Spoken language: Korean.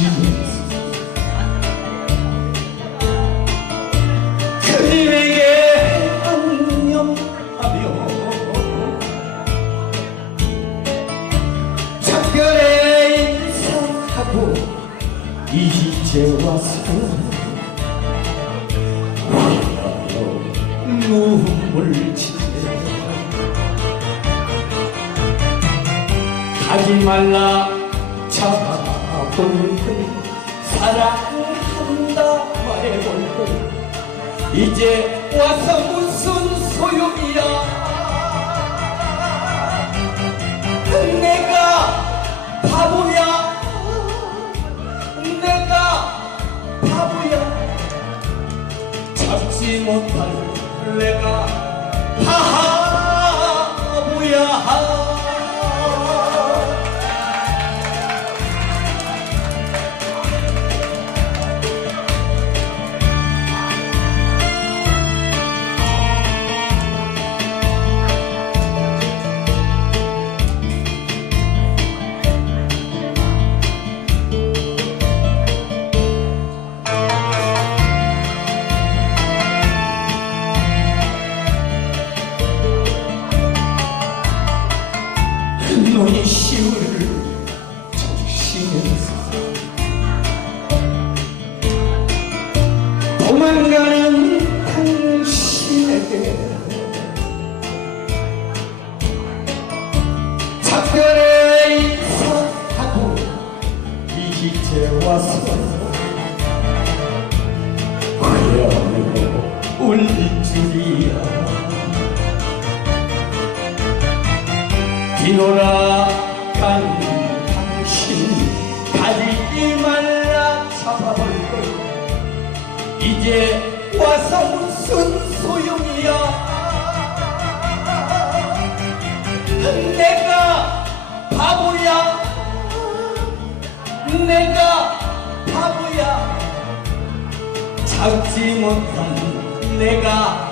genius. 그님에게 안녕하며 작별에 인사하고 이제 와서 눈물 지내 가지 말라 잡아 볼걸 사랑한다 말해볼 걸 이제 와서 무슨 소용이야? 내가 바보야? 내가 바보야? 잡지 못할 내가 바보 눈이 시울을 적시면서. 도망가는 당신에게 작별의 인사하고 이제 와서 후회하며 울릴 줄이야 뒤돌아간 당신 가리지 말라 잡아볼 걸 이제 와서 무슨 소용이야? 내가 바보야? 내가 바보야? 잡지 못한 내가